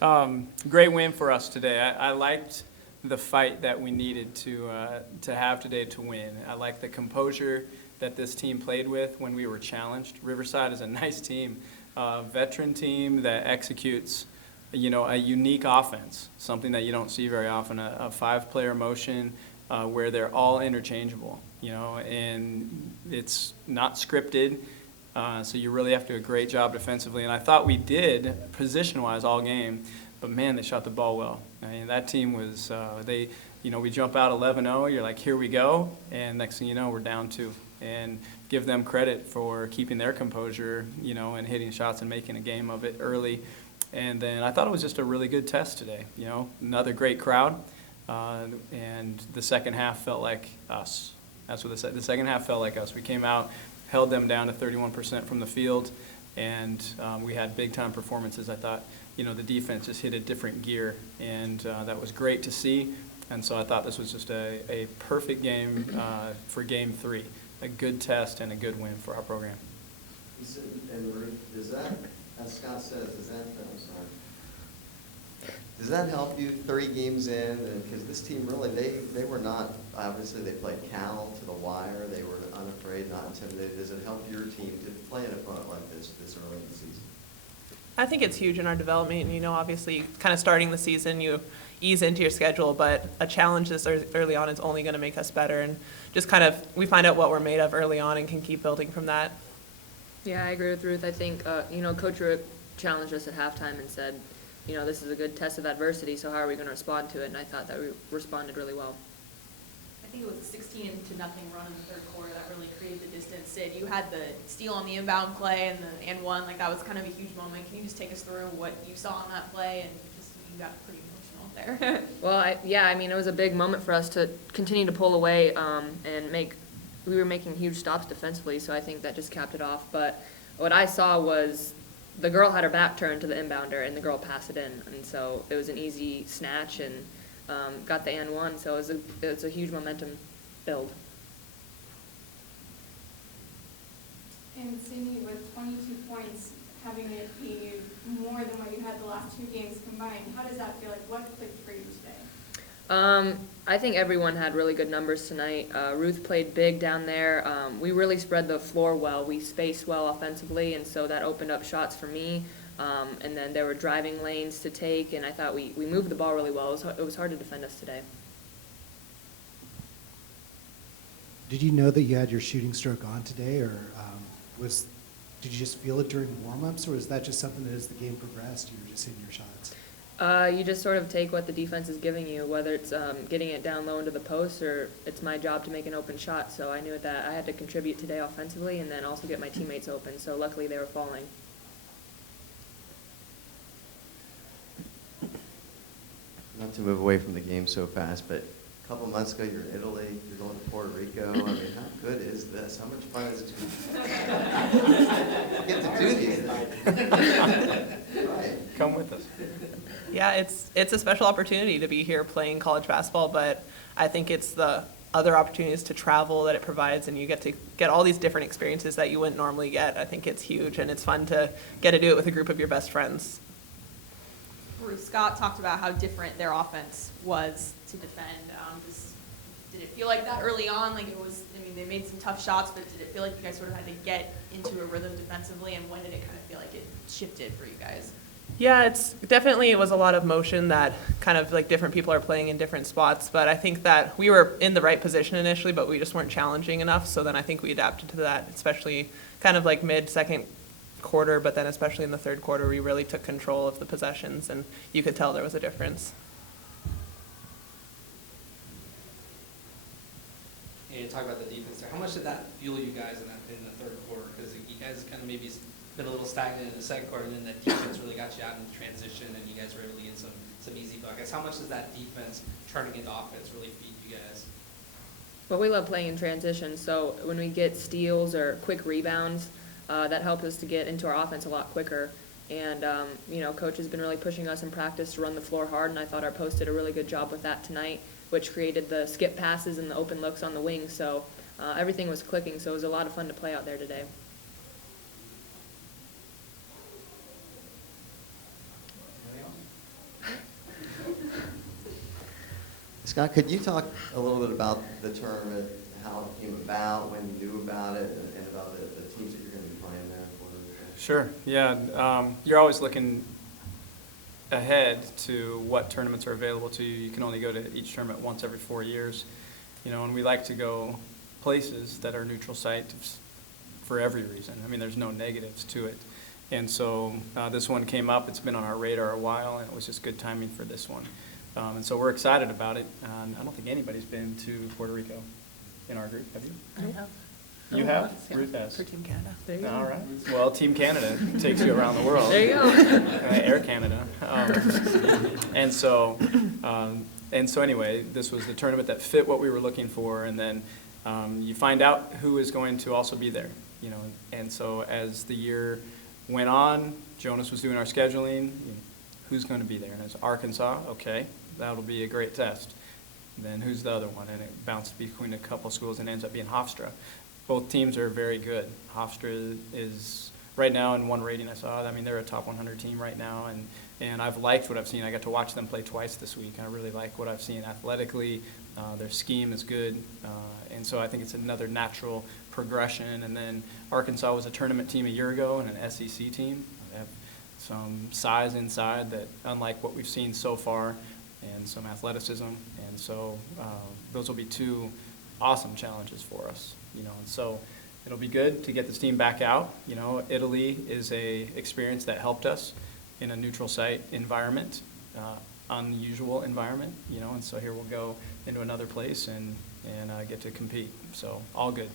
Great win for us today. I liked the fight that we needed to have today to win. I like the composure that this team played with when we were challenged. Riverside is a nice team, veteran team that executes, a unique offense, something that you don't see very often, a five-player motion where they're all interchangeable, and it's not scripted. So you really have to do a great job defensively. And I thought we did, position-wise, all game. But, man, they shot the ball well. I mean, that team was we jump out 11-0. You're like, here we go. And next thing you know, we're down 2. And give them credit for keeping their composure, and hitting shots and making a game of it early. And then I thought it was just a really good test today. Another great crowd. And the second half felt like us. That's what the second half felt like us. We came out, held them down to 31% from the field, and we had big-time performances. I thought, the defense just hit a different gear, and that was great to see. And so I thought this was just a perfect game for Game 3, a good test and a good win for our program. And Ruth, does that, as Scott says, does that help you 30 games in? Because this team really, they were not, obviously they played Cal to the wire. They were unafraid, not intimidated. Does it help your team to play an opponent like this early in the season? I think it's huge in our development. Obviously kind of starting the season, you ease into your schedule, but a challenge this early on is only going to make us better. And just kind of, we find out what we're made of early on and can keep building from that. Yeah, I agree with Ruth. I think, Coach Rueck challenged us at halftime and said, this is a good test of adversity, so how are we going to respond to it? And I thought that we responded really well. I think it was a 16-0 run in the third quarter that really created the distance. Sid, you had the steal on the inbound play and one, like that was kind of a huge moment. Can you just take us through what you saw on that play? And just, you got pretty emotional there. Well, it was a big moment for us to continue to pull away and we were making huge stops defensively, so I think that just capped it off. But what I saw was the girl had her back turned to the inbounder, and the girl passed it in. And so it was an easy snatch and got the and one. So it was a huge momentum build. And Sydney, with 22 points, having it be more than what you had the last 2 games combined, how does that feel? Like, what clicked for you today? I think everyone had really good numbers tonight. Ruth played big down there. We really spread the floor well. We spaced well offensively, and so that opened up shots for me. And then there were driving lanes to take, and I thought we moved the ball really well. It was hard to defend us today. Did you know that you had your shooting stroke on today, or did you just feel it during warm-ups, or is that just something that as the game progressed, you were just hitting your shots? You just sort of take what the defense is giving you, whether it's getting it down low into the post or it's my job to make an open shot. So I knew that I had to contribute today offensively and then also get my teammates open. So luckily they were falling. Not to move away from the game so fast, but a couple months ago you're in Italy, you're going to Puerto Rico. I mean, how good is this? How much fun is it to get to do these things? Right. Come with us. Yeah, it's a special opportunity to be here playing college basketball, but I think it's the other opportunities to travel that it provides, and you get to get all these different experiences that you wouldn't normally get. I think it's huge, and it's fun to get to do it with a group of your best friends. Ruth, Scott talked about how different their offense was to defend. Did it feel like that early on? Like they made some tough shots, but did it feel like you guys sort of had to get into a rhythm defensively, and when did it kind of feel like it shifted for you guys? Yeah, it was a lot of motion that kind of like different people are playing in different spots, but I think that we were in the right position initially, but we just weren't challenging enough, so then I think we adapted to that, especially kind of like mid-second quarter, but then especially in the third quarter, we really took control of the possessions, and you could tell there was a difference. And talk about the defense there. How much did that fuel you guys in the third quarter? Because you guys kind of maybe been a little stagnant in the second quarter, and then that defense really got you out in transition, and you guys were able to get some easy buckets. How much does that defense turning into offense really feed you guys? Well, we love playing in transition, so when we get steals or quick rebounds, that helps us to get into our offense a lot quicker. And, Coach has been really pushing us in practice to run the floor hard, and I thought our post did a really good job with that tonight, which created the skip passes and the open looks on the wing. So everything was clicking, so it was a lot of fun to play out there today. Scott, could you talk a little bit about the tournament, how it came about, when you knew about it, and about the teams that you're going to be playing there in Puerto Rico? Sure, yeah. You're always looking ahead to what tournaments are available to you. You can only go to each tournament once every 4 years, and we like to go places that are neutral sites for every reason. I mean, there's no negatives to it. And so this one came up. It's been on our radar a while, and it was just good timing for this one. And so we're excited about it. I don't think anybody's been to Puerto Rico in our group. Have you? I have. You have? Ruth has. For Team Canada. There you go. All right. Well, Team Canada takes you around the world. There you go. Air Canada. And so anyway, this was the tournament that fit what we were looking for. And then you find out who is going to also be there, And so as the year went on, Jonas was doing our scheduling. Who's going to be there? And it's Arkansas. Okay, that'll be a great test. Then who's the other one? And it bounced between a couple schools and ends up being Hofstra. Both teams are very good. Hofstra is right now in one rating I saw. I mean, they're a top 100 team right now, and I've liked what I've seen. I got to watch them play twice this week. I really like what I've seen athletically. Their scheme is good, and so I think it's another natural progression. And then Arkansas was a tournament team a year ago and an SEC team. They have some size inside that, unlike what we've seen so far, and some athleticism. And so those will be two awesome challenges for us, and so it'll be good to get this team back out. Italy is a experience that helped us in a neutral site environment, unusual environment, and so here we'll go into another place and get to compete. So all good.